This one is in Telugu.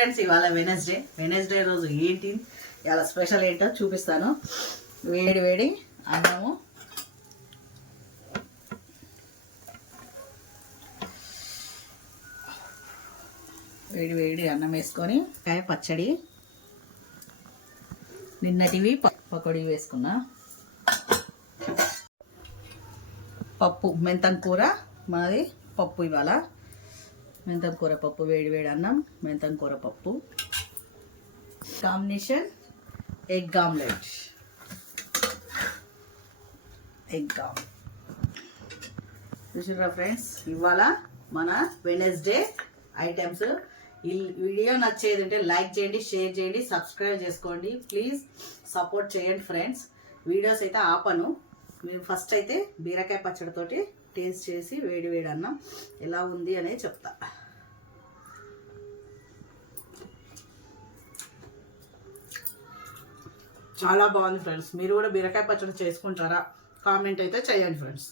ఫ్రెండ్స్, ఇవాళ వెనస్డే రోజు ఏంటి ఇవాళ స్పెషల్ ఏంటో చూపిస్తాను. వేడి వేడి అన్నము, వేడి వేడి అన్నం వేసుకొని కాయ పచ్చడి, నిన్నటివి పకోడీ వేసుకున్నా, పప్పు మెంతం కూర మాది పప్పు. ఇవాళ మెంతం కూర పప్పు, వేడి వేడి అన్నం, మెంతం కూర పప్పు, కాంబినేషన్ ఎగ్ ఆమ్లెట్. చూసారా ఫ్రెండ్స్, ఇవాళ మన వెనస్డే ఐటమ్స్. ఈ వీడియో నచ్చేది ఉంటే లైక్ చేయండి, షేర్ చేయండి, సబ్స్క్రైబ్ చేసుకోండి. ప్లీజ్ సపోర్ట్ చేయండి ఫ్రెండ్స్. వీడియోస్ అయితే ఆపను. మేము ఫస్ట్ అయితే బీరకాయ పచ్చడితోటి టేస్ట్ చేసి వేడి వేడి అన్నం ఎలా ఉంది అనేది చెప్తా. చాలా బాగుంది ఫ్రెండ్స్. మీరు కూడా బీరకాయ పచ్చడి చేసుకుంటారా? కామెంట్ అయితే చేయండి ఫ్రెండ్స్.